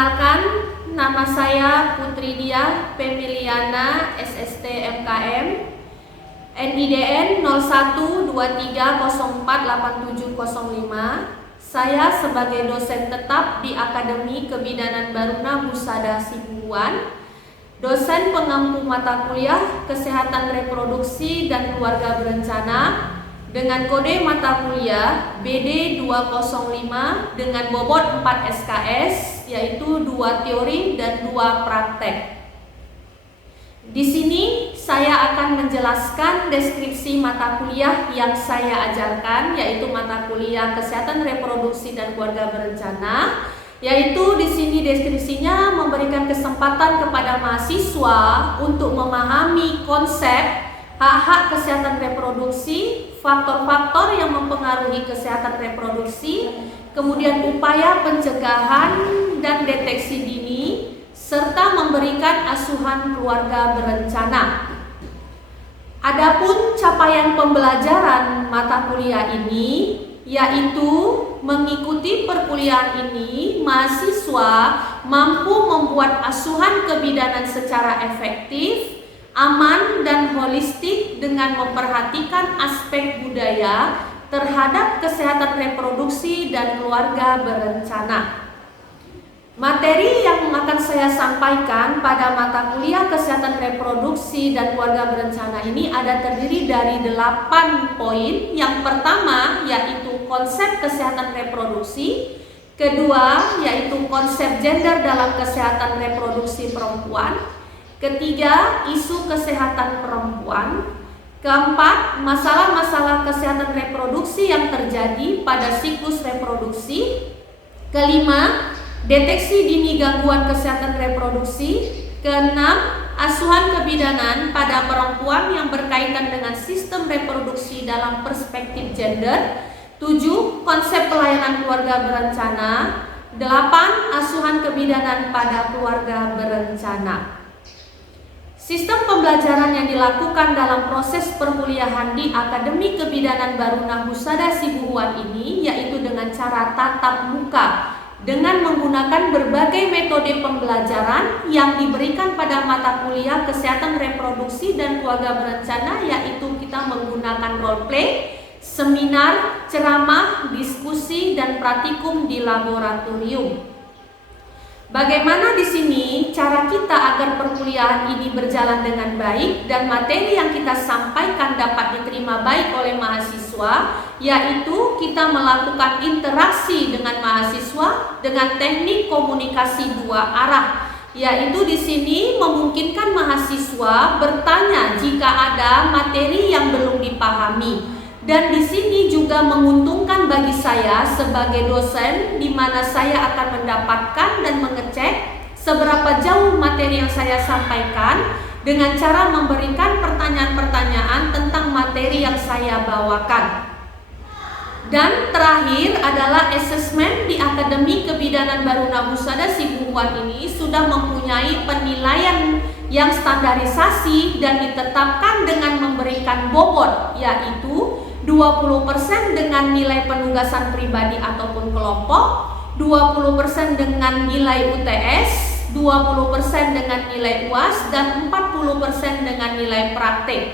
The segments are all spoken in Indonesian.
Perkenalkan, nama saya Putri Diah Pemiliana, SST MKM, NIDN 0123048705. Saya sebagai dosen tetap di Akademi Kebidanan Baruna Husada Sibuhuan, dosen pengampu mata kuliah Kesehatan Reproduksi dan Keluarga Berencana dengan kode mata kuliah BD 205 dengan bobot 4 SKS, yaitu 2 teori dan 2 praktek. Di sini saya akan menjelaskan deskripsi mata kuliah yang saya ajarkan, yaitu mata kuliah Kesehatan Reproduksi dan Keluarga Berencana, yaitu di sini deskripsinya memberikan kesempatan kepada mahasiswa untuk memahami konsep hak-hak kesehatan reproduksi, faktor-faktor yang mempengaruhi kesehatan reproduksi, kemudian upaya pencegahan dan deteksi dini, serta memberikan asuhan keluarga berencana. Adapun capaian pembelajaran mata kuliah ini, yaitu mengikuti perkuliahan ini, mahasiswa mampu membuat asuhan kebidanan secara efektif, aman dan holistik dengan memperhatikan aspek budaya terhadap kesehatan reproduksi dan keluarga berencana. Materi yang akan saya sampaikan pada mata kuliah Kesehatan Reproduksi dan Keluarga Berencana ini ada terdiri dari 8 poin. Yang pertama yaitu konsep kesehatan reproduksi, kedua yaitu konsep gender dalam kesehatan reproduksi perempuan, ketiga, isu kesehatan perempuan. Keempat, masalah-masalah kesehatan reproduksi yang terjadi pada siklus reproduksi. Kelima, deteksi dini gangguan kesehatan reproduksi. Keenam, asuhan kebidanan pada perempuan yang berkaitan dengan sistem reproduksi dalam perspektif gender. 7, konsep pelayanan keluarga berencana. 8, asuhan kebidanan pada keluarga berencana. Sistem pembelajaran yang dilakukan dalam proses perkuliahan di Akademi Kebidanan Baruna Husada Sibuhuan ini yaitu dengan cara tatap muka dengan menggunakan berbagai metode pembelajaran yang diberikan pada mata kuliah Kesehatan Reproduksi dan Keluarga Berencana, yaitu kita menggunakan role play, seminar, ceramah, diskusi, dan praktikum di laboratorium. Bagaimana di sini cara kita agar perkuliahan ini berjalan dengan baik dan materi yang kita sampaikan dapat diterima baik oleh mahasiswa, yaitu kita melakukan interaksi dengan mahasiswa dengan teknik komunikasi 2 arah, yaitu di sini memungkinkan mahasiswa bertanya jika ada materi yang belum dipahami. Dan di sini juga menguntungkan bagi saya sebagai dosen, di mana saya akan mendapatkan dan mengecek seberapa jauh materi yang saya sampaikan dengan cara memberikan pertanyaan-pertanyaan tentang materi yang saya bawakan. Dan terakhir adalah asesmen di Akademi Kebidanan Baruna Husada Sibuhuan ini sudah mempunyai penilaian yang standarisasi dan ditetapkan dengan memberikan bobot, yaitu 20% dengan nilai penugasan pribadi ataupun kelompok, 20% dengan nilai UTS, 20% dengan nilai UAS, dan 40% dengan nilai praktek.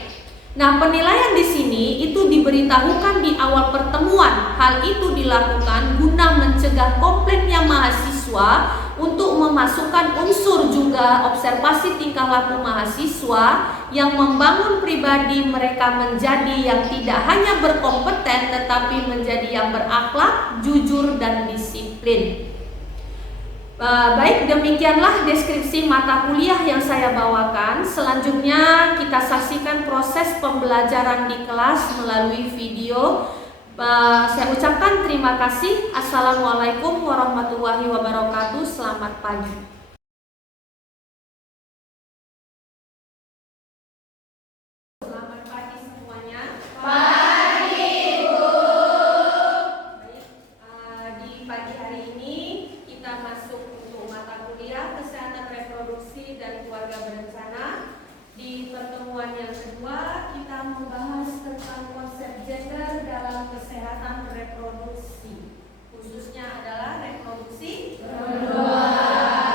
Nah, penilaian di sini itu diberitahukan di awal pertemuan. Hal itu dilakukan guna mencegah komplainnya mahasiswa untuk memasukkan unsur juga observasi tingkah laku mahasiswa yang membangun pribadi mereka menjadi yang tidak hanya berkompeten tetapi menjadi yang berakhlak, jujur, dan disiplin. Baik, demikianlah deskripsi mata kuliah yang saya bawakan. Selanjutnya kita saksikan proses pembelajaran di kelas melalui video. Saya ucapkan terima kasih. Assalamualaikum warahmatullahi wabarakatuh. Selamat pagi. Selamat pagi semuanya. Pagi, Bu. Baik, di pagi hari ini kita masuk untuk mata kuliah Kesehatan Reproduksi dan Keluarga Berencana. Di pertemuan yang kedua kita membahas tentang konsep gender dalam kesehatan reproduksi, khususnya adalah reproduksi perempuan.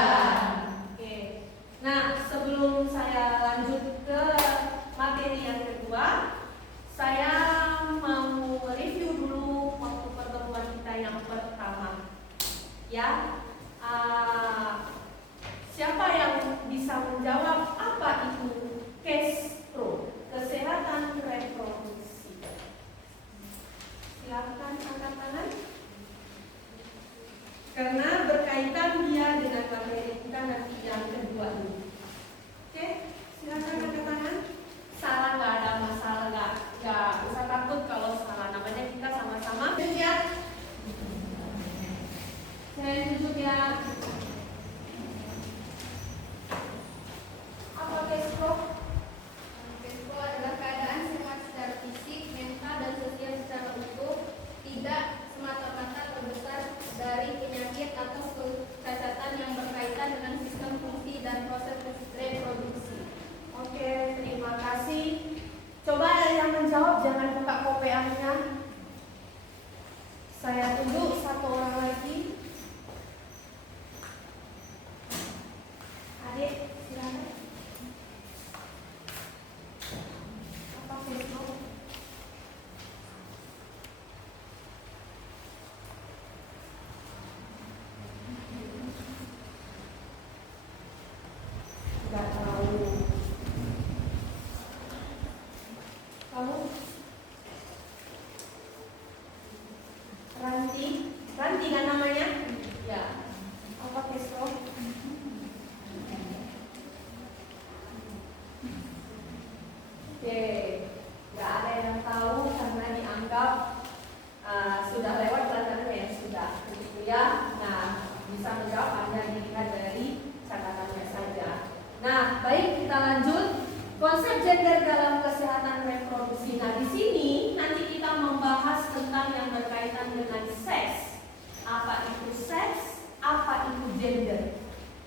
apa itu seks, apa itu gender.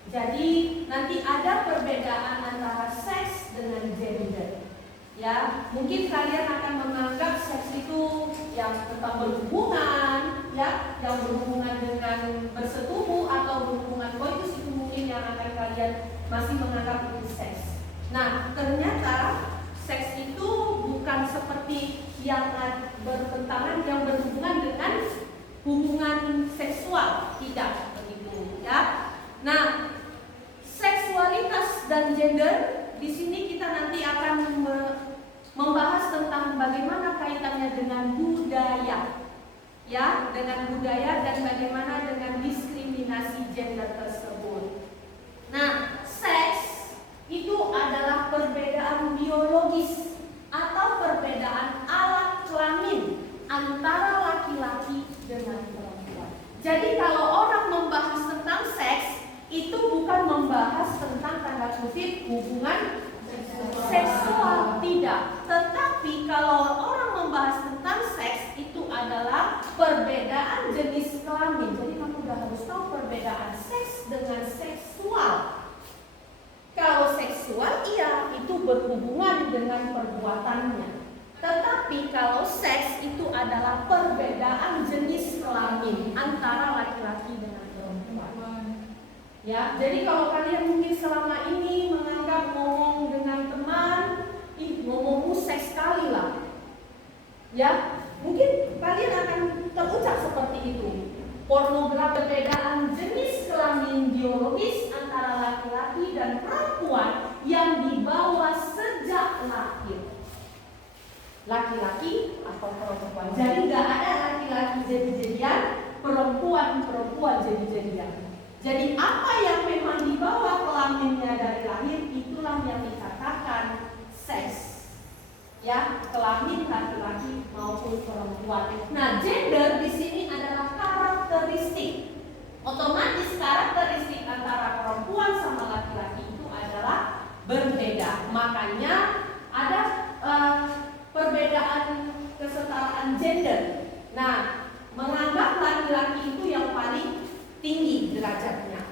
Jadi nanti ada perbedaan antara seks dengan gender. Ya, mungkin kalian akan menganggap seks itu yang tentang berhubungan, ya, yang berhubungan dengan bersetubuh atau berhubungan koitus, itu mungkin yang akan kalian masih menganggap itu seks. Nah, ternyata seks itu bukan seperti yang bertentangan, yang berhubungan dengan hubungan seksual, tidak begitu, ya. Nah, seksualitas dan gender di sini kita nanti akan membahas tentang bagaimana kaitannya dengan budaya, ya, dengan budaya dan bagaimana dengan diskriminasi gender tersebut. Nah, seks itu adalah perbedaan biologis atau perbedaan alat kelamin antara laki-laki dengan perempuan. Jadi kalau orang membahas tentang seks, itu bukan membahas tentang tanda kutip hubungan seksual, tidak. Tetapi kalau orang membahas tentang seks, itu adalah perbedaan jenis kelamin. Jadi kamu udah harus tahu perbedaan seks dengan seksual. Kalau seksual, iya, itu berhubungan dengan perbuatannya. Tetapi kalau seks itu adalah perbedaan jenis kelamin antara laki-laki dengan perempuan. Ya, jadi kalau kalian mungkin selama ini menganggap ngomong dengan teman, ngomongmu seks sekali lah. Ya, mungkin kalian akan terucap seperti itu. Pornografi, perbedaan jenis kelamin biologis antara laki-laki dan perempuan yang dibawa sejak lahir. Laki-laki atau perempuan. Jadi nggak ada laki-laki jadi-jadian, perempuan jadi-jadian. Jadi apa yang memang dibawa kelaminnya dari lahir, itulah yang dikatakan seks. Ya, kelamin laki-laki maupun perempuan. Nah, gender di sini adalah karakteristik. Otomatis karakteristik antara perempuan sama laki-laki itu adalah berbeda. Makanya ada perbedaan kesetaraan gender. Nah, menganggap laki-laki itu yang paling tinggi derajatnya,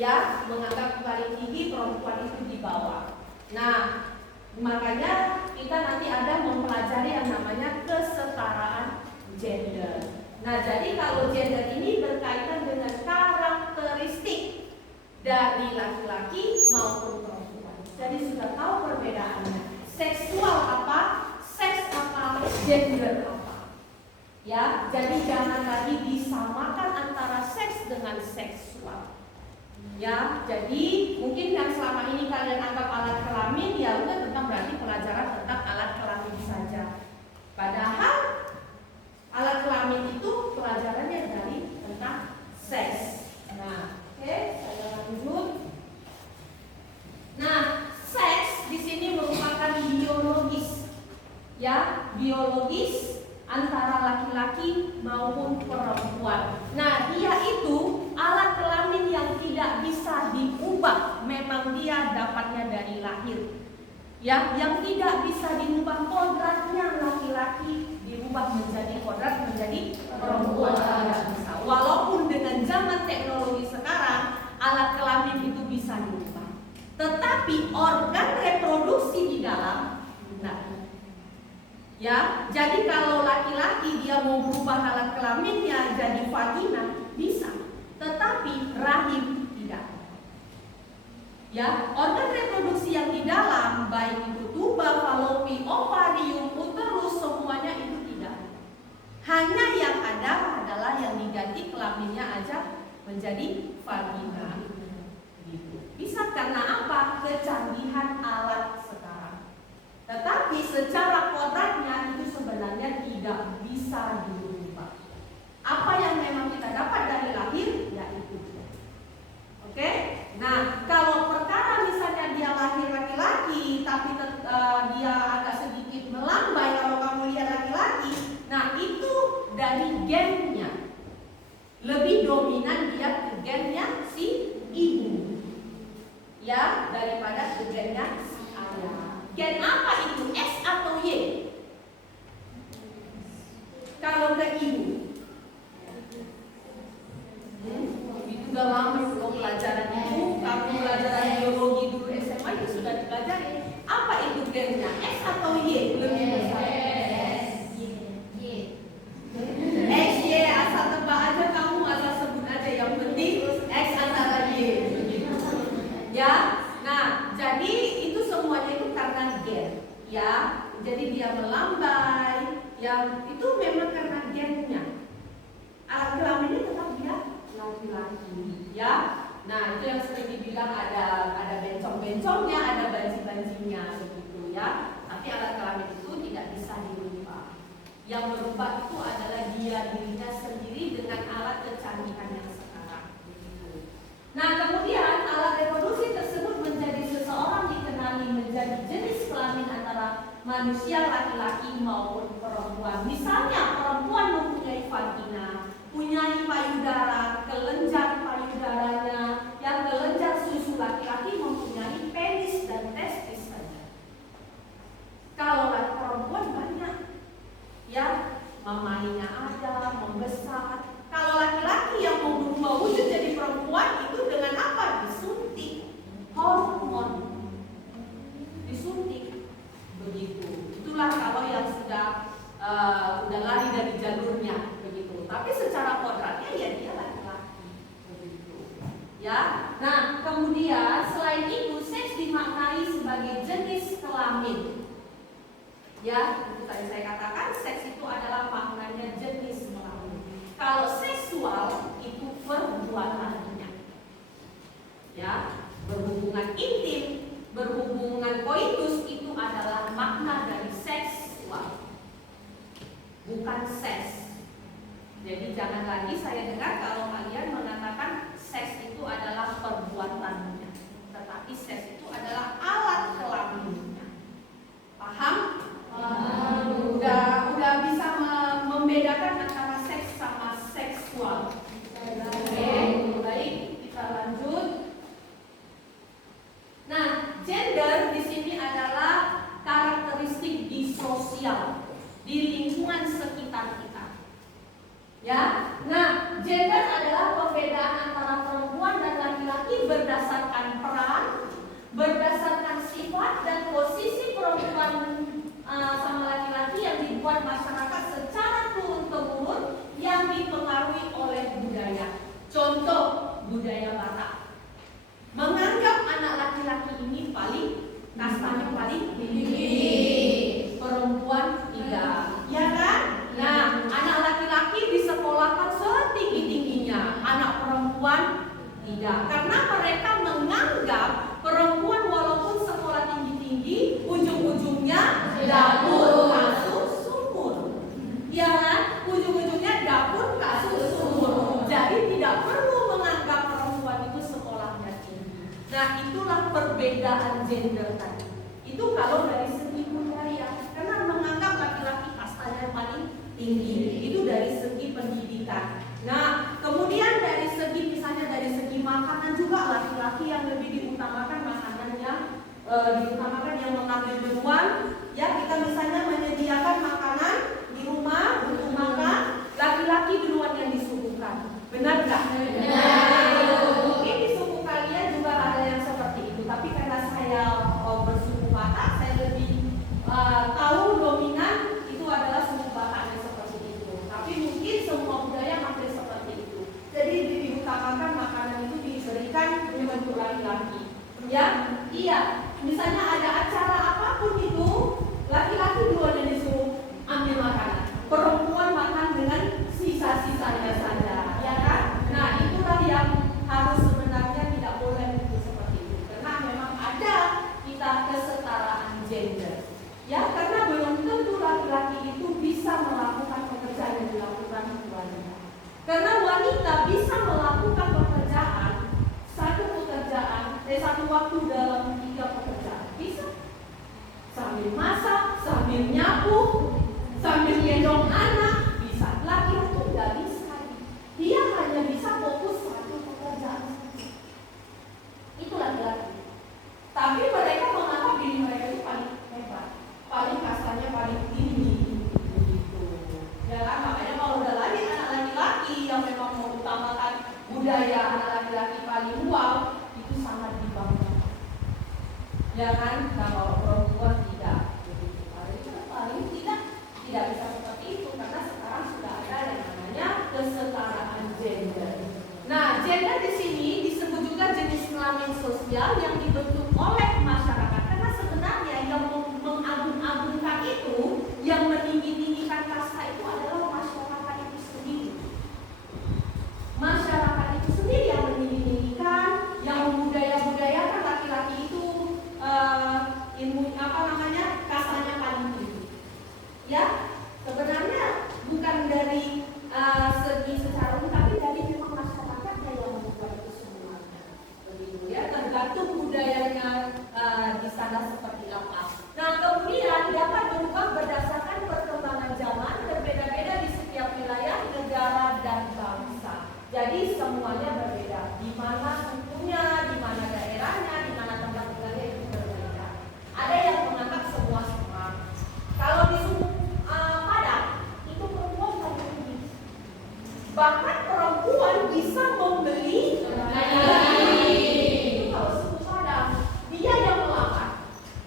ya, menganggap paling tinggi, perempuan itu di bawah. Nah, makanya kita nanti ada mempelajari yang namanya kesetaraan gender. Nah, jadi kalau gender ini berkaitan dengan karakteristik dari laki-laki maupun perempuan. Jadi sudah tahu perbedaannya. Seksual apa, seks apa, gender apa. Ya, jadi jangan lagi disamakan antara seks dengan seksual. Ya, jadi mungkin yang selama ini kalian anggap alat kelamin, ya udah tentang berarti pelajaran tentang alat kelamin saja. Padahal alat kelamin itu pelajarannya dari tentang seks. Nah, oke, saya lanjut. Nah, seks di sini merupakan biologis. Ya, biologis antara laki-laki maupun perempuan. Nah, dia itu alat kelamin yang tidak bisa diubah. Memang dia dapatnya dari lahir. Ya, yang tidak bisa diubah kodratnya laki-laki diubah menjadi kodrat menjadi perempuan. Tidak bisa. Walaupun dengan zaman teknologi sekarang alat kelamin itu bisa diubah. Tetapi organ reproduksi di dalam tidak. Ya, jadi kalau laki-laki dia mau berubah alat kelaminnya jadi vagina, bisa. Tetapi rahim tidak. Ya, organ reproduksi yang di dalam, baik itu tuba, falopi, ovarium, uterus, semuanya itu tidak. Hanya yang ada adalah yang diganti kelaminnya aja menjadi vagina. Gitu. Bisa karena apa? Kecanggihan alat sekarang. Tetapi secara kodratnya itu sebenarnya tidak bisa dirubah. Apa yang memang kita dapat dari lahir, ya itu. Oke? Nah, kalau perkara misalnya dia lahir laki-laki, tapi dia agak sedikit melambai kalau kamu lihat laki-laki, nah itu dari gennya. Lebih dominan dia ke gennya si ya, jadi dia melambai, yang itu memang karena gennya. Alat kelaminnya tetap dia laki-laki, ya. Nah, itu yang sering dibilang ada bencong-bencongnya, ada banci-bancinya begitu ya. Tapi alat kelamin itu tidak bisa dirubah. Yang berubah itu adalah dirinya sendiri dengan alat kecanggihan yang sekarang begitu. Nah, kemudian alat reproduksi tersebut menjadi seseorang dikenali menjadi jenis kelamin antara manusia laki-laki maupun perempuan. Misalnya perempuan mempunyai vagina, punyai payudara, kelenjar payudaranya, yang kelenjar susu. Laki-laki mempunyai penis dan testis saja. Kalau perempuan banyak, ya, mamainya ada, membesar. Kalau laki-laki yang mau berubah wujud jadi perempuan itu dengan apa? Disuntik hormon, disuntik begitu. Itulah kalau yang sudah lari dari jalurnya begitu. Tapi secara kodratnya ya dia laki-laki begitu. Ya. Nah, kemudian selain itu seks dimaknai sebagai jenis kelamin. Ya, itu tadi saya katakan seks itu adalah maknanya jenis kelamin. Kalau seksual itu perbuatannya. Ya, berhubungan intim, berhubungan koitus itu adalah makna dari seksual. Bukan seks. Jadi jangan lagi saya dengar kalau kalian mengatakan seks itu adalah perbuatannya, tetapi seks itu adalah alat kelaminnya. Paham? Udah bisa membedakan antara seks sama seksual. Oke, baik, kita lanjut. Nah, gender di sini adalah karakteristik di sosial, di lingkungan sekitar kita. Ya, nah, gender adalah perbedaan antara perempuan dan laki-laki berdasarkan peran, berdasarkan sifat dan posisi perempuan sama laki-laki yang dibuat masyarakat secara turun-temurun yang dipengaruhi oleh budaya. Contoh, budaya Batak menganggap anak laki-laki ini paling kastanya paling tinggi, perempuan tidak, ya kan? Nah, anak laki-laki disekolahkan setinggi-tingginya, anak perempuan tidak, karena mereka menganggap perempuan walaupun sekolah tinggi-tinggi, ujung-ujungnya dapur kasus sumur, ya kan? Ujung-ujungnya dapur kasus sumur. Jadi tidak perlu menganggap perempuan itu sekolahnya tinggi. Nah, itulah perbedaan gender tadi. Itu kalau dari segi budaya, karena menganggap laki-laki kastanya paling tinggi, itu dari segi pendidikan. Nah, kemudian dari segi misalnya dari segi makanan juga laki-laki yang lebih diutamakan makanannya, diutamakan yang mengambil duluan. Ya, kita misalnya menyediakan makanan di rumah untuk makan, laki-laki duluan yang disuguhkan. Benar nggak? Benar. Mungkin di suku kalian juga ada yang seperti itu, tapi karena saya bersuku Batak, saya lebih tahu dominan itu adalah suku Batak yang seperti itu. Tapi mungkin semua budaya hampir seperti itu. Jadi diutamakan makanan itu diberikan untuk laki-laki. Ya, iya. Misalnya ada acara apapun itu, laki-laki duluan yang disuruh ambil makanan. Perempuan makan dengan sisa-sisanya saja, ya kan? Nah, itulah yang harus sebenarnya tidak boleh itu seperti itu. Karena memang ada kita kesetaraan gender. Ya, karena belum tentu laki-laki itu bisa melakukan pekerjaan yang dilakukan wanita. Karena wanita bisa melakukan pekerjaan, satu waktu dalam 3 pekerjaan. Bisa. Sambil masak, sambil nyapu, sambil gendong anak, bisa. Laki-laki tidak bisa. Dia hanya bisa fokus satu pekerjaan saja. Itu laki-laki. Tapi mereka menganggap diri mereka itu paling hebat, paling kastanya paling tinggi, begitu. Ya kan? Makanya kalau udah lagi anak laki-laki yang memang mengutamakan budaya anak laki-laki paling wow, itu sangat dibanggakan. Ya kan? Kalau perempuan tidak, begitu. Paling tidak bisa seperti itu karena sekarang sudah ada yang namanya kesetaraan gender. Nah, gender di sini disebut juga jenis kelamin sosial yang dibentuk oleh masyarakat. Karena sebenarnya yang mengagung-agungkan adalah seperti apa. Nah, kemudian dapat berubah berdasarkan perkembangan zaman, berbeda-beda di setiap wilayah, negara, dan bangsa. Jadi semuanya berbeda. Di mana sukunya, di mana daerahnya, di mana tempat tinggalnya itu berbeda. Ada yang menganggap semua sama. Kalau di suku Padang itu perempuan paling tinggi. Bahkan perempuan bisa membeli itu kalau suku Padang. Dia yang melamar,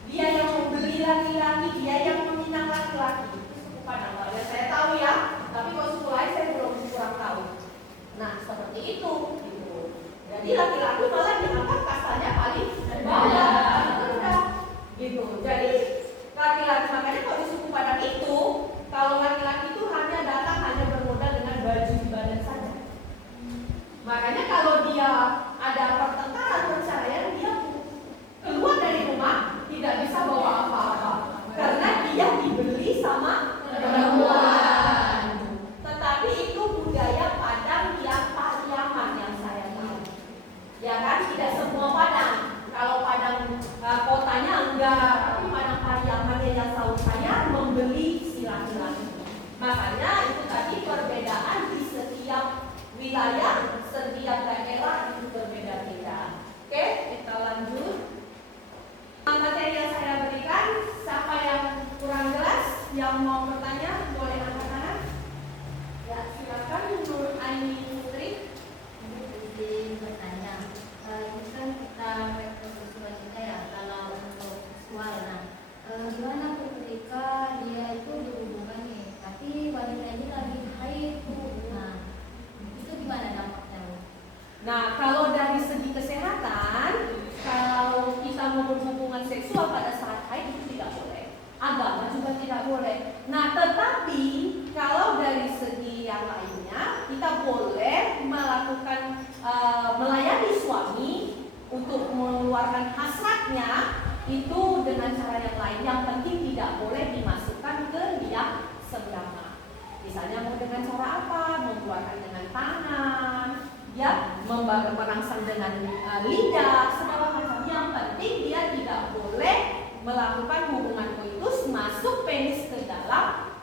dia yang membeli laki-laki, dia yang meminang laki-laki. Itu suku Padang. Ya, saya tahu ya, tapi kalau suku lain saya kurang tahu. Nah, seperti itu gitu. Jadi laki-laki malah dianggap kastanya paling rendah gitu. Jadi laki-laki, makanya kalau di suku Padang itu, kalau laki-laki itu hanya datang hanya bermodal dengan baju di badan saja. Makanya kalau dia ada pertengkaran perceraian, dia keluar dari rumah tidak bisa bawa apa-apa karena dia dibeli sama perempuan. Tetapi itu budaya Padang yang Pariaman yang saya tahu. Ya kan, tidak semua Padang. Kalau Padang kotanya enggak, tapi Padang Pariaman yang tahu saya membeli si laki-laki. Makanya itu tadi perbedaan di setiap wilayah, setiap daerah itu berbeda-beda. Oke, kita lanjut. Materi yang saya berikan, siapa yang kurang jelas, yang mau bertanya boleh angkat tangan. Ya, silakan Nur Aini Putri. Izin bertanya, ini kan kita seksual kita ya, kalau untuk seksual, nah gimana tuh ketika dia itu berhubungan nih, tapi wanita ini lagi haid tuh, nah itu gimana dampaknya? Nah, kalau dari segi kesehatan, kalau kita mau berhubungan seksual pada saat haid itu tidak boleh. Agama juga tidak boleh. Nah, tetapi kalau dari segi yang lainnya, kita boleh melakukan melayani suami untuk mengeluarkan hasratnya itu dengan cara yang lain. Yang penting tidak boleh dimasukkan ke liang senggama. Misalnya mau dengan cara apa? Mengeluarkan dengan tangan, ya, merangsang dengan lidah, segala macam. Yang penting dia tidak boleh melakukan hubungan koitus masuk penis ke dalam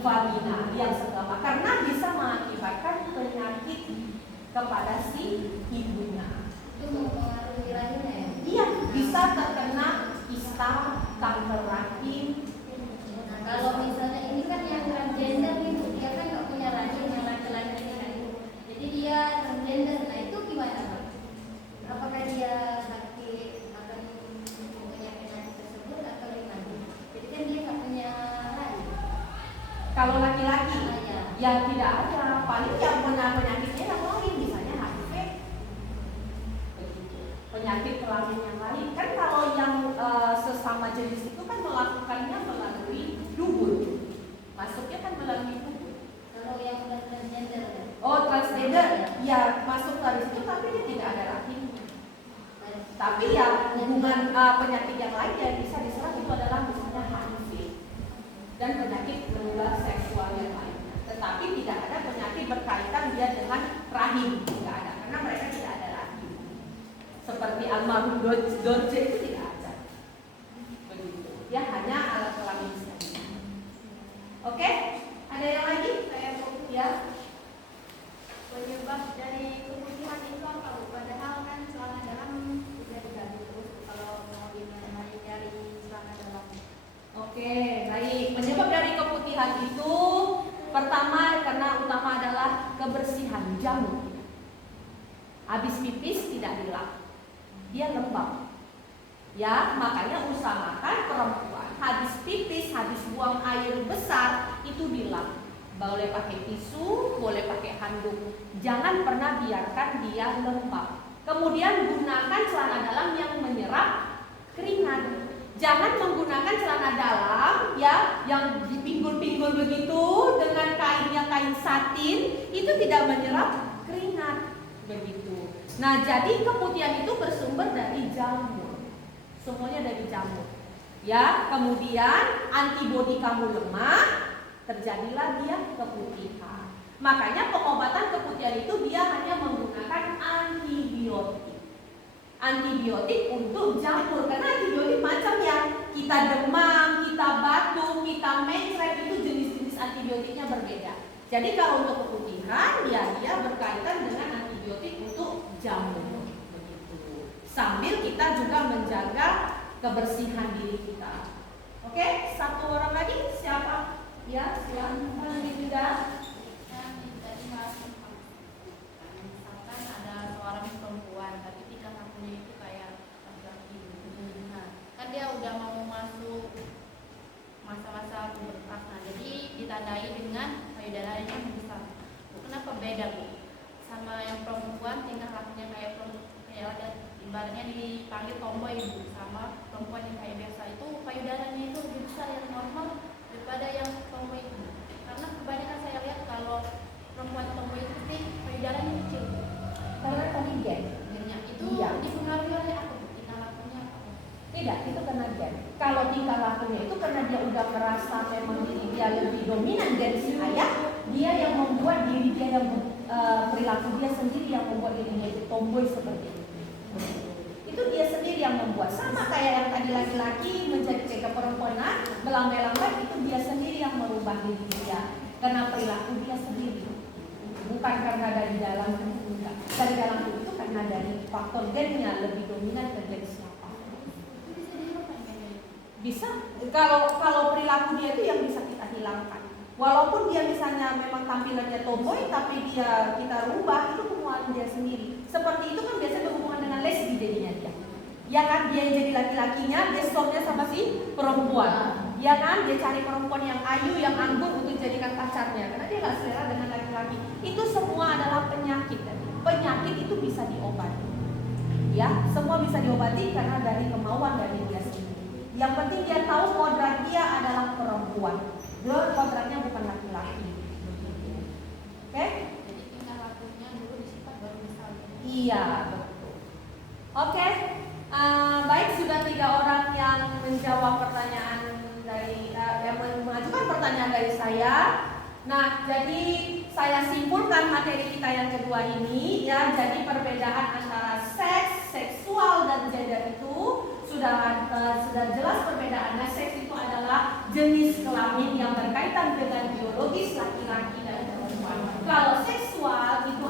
vagina yang senggama karena bisa mengakibatkan penyakit kepada si ibunya. Itu mempengaruhi lahirnya ya? Iya, bisa terkena kista, kanker rahim. Nah, kalau misalnya ini kan yang transgender nih, dia kan nggak punya rahim, yang laki-laki ini kan itu. Jadi dia transgender, nah itu gimana Pak? Apakah dia sakit akan punya penyakit tersebut atau gimana? Jadi kan dia nggak punya rahim. Kalau laki-laki Ya. yang tidak ada, paling yang punya penyakitnya yang lain, misalnya HIV, begitu. Penyakit kelamin yang lain. Kan kalau yang sesama jenis itu kan melakukannya melalui dubur, masuknya kan melalui dubur. Kalau yang udah transgender, Oh, transgender, ya masuk dari situ tapi dia tidak ada rahimnya. Tapi ya hubungan penyakit yang lain yang bisa diserang itu adalah misalnya HIV dan penyakit menular seksual yang lainnya. Tetapi tidak ada penyakit berkaitan dia dengan rahim, tidak ada karena mereka tidak ada rahim. Seperti almarhum Dorce itu tidak ada. Begitu. Dia hanya alat kelamin saja. Oke, ada yang lagi? Saya fokus ya. Penyebab dari keputihan itu apa Bu? Padahal kan celana dalam bisa diganti terus kalau mau dimulai dari celana dalam. Oke, baik. Penyebab dari keputihan itu pertama karena utama adalah kebersihan jamur. Habis pipis tidak dilap, dia lembab. Ya, makanya usahakan perempuan habis pipis, habis buang air besar itu dilap. Boleh pakai tisu, boleh pakai handuk. Jangan pernah biarkan dia lembab. Kemudian gunakan celana dalam yang menyerap keringat. Jangan menggunakan celana dalam ya yang dipinggul-pinggul begitu dengan kainnya kain satin, itu tidak menyerap keringat begitu. Nah, jadi keputihan itu bersumber dari jamur. Semuanya dari jamur. Ya, kemudian antibodi kamu lemah, terjadilah dia keputihan. Makanya pengobatan keputihan itu dia hanya menggunakan antibiotik. antibiotik untuk jamur, karena antibiotik macam yang kita demam, kita batuk, kita mencret itu jenis-jenis antibiotiknya berbeda. Jadi kalau untuk keputihan dia berkaitan dengan antibiotik untuk jamur begitu. Sambil kita juga menjaga kebersihan diri kita. Oke, satu orang lagi siapa? Ya, silakan juga. Misalkan ada seorang perempuan tapi tingkah lakunya itu kayak laki-laki gitu. Nah, kan dia udah mau masuk masa-masa pubertas. Nah, jadi ditandai dengan payudaranya membesar. Kenapa beda, Bu? Sama yang perempuan tingkah lakunya kayak ibaratnya dipanggil tomboy, Bu, sama perempuan yang kayak biasa itu payudaranya itu lebih besar yang normal daripada yang tomboy itu. Karena kebanyakan saya lihat kalau perempuan tomboy itu pasti payudaranya kecil. Karena tadi gen. Gennya itu Iya. dipengaruhi oleh apa? Tingkah lakunya apa? Tidak, itu karena gen. Kalau tingkah lakunya itu karena dia udah merasa memang diri dia lebih dominan dari si ayah, dia yang membuat diri dia yang perilaku dia sendiri yang membuat dirinya itu tomboy seperti itu. Itu dia sendiri yang membuat, sama kayak yang tadi laki-laki menjadi kayak perempuanan, melambai-lambai, itu dia sendiri yang merubah diri dia karena perilaku dia sendiri, bukan karena dari dalam tubuh. Dari dalam tubuh itu karena dari faktor gennya lebih dominan ke gen siapa. Bisa, kalau perilaku dia itu yang bisa kita hilangkan. Walaupun dia misalnya memang tampilannya tomboy, tapi kita rubah, itu kemauan dia sendiri. Seperti itu kan biasanya berhubungan dengan lesbi jadinya dia. Ya kan, dia yang jadi laki-lakinya, dia stopnya sama si perempuan. Ya kan, dia cari perempuan yang ayu, yang anggun untuk jadikan pacarnya, karena dia gak selera dengan laki-laki. Itu semua adalah penyakit. Penyakit itu bisa diobati. Ya, semua bisa diobati karena dari kemauan dari dia sendiri. Yang penting dia tahu kodrat dia adalah perempuan. Dia kodratnya bukan laki-laki. Oke? Jadi tingkah lakunya dulu disifat baru misalnya. Iya, betul. Oke, baik, sudah 3 orang yang menjawab pertanyaan dari yang mengajukan pertanyaan dari saya. Nah, jadi saya simpulkan materi kita yang kedua ini ya. Jadi perbedaan antara seks, seksual dan gender itu sudah jelas perbedaannya. Seks itu adalah jenis kelamin yang berkaitan dengan biologis laki-laki dan perempuan. Kalau seksual itu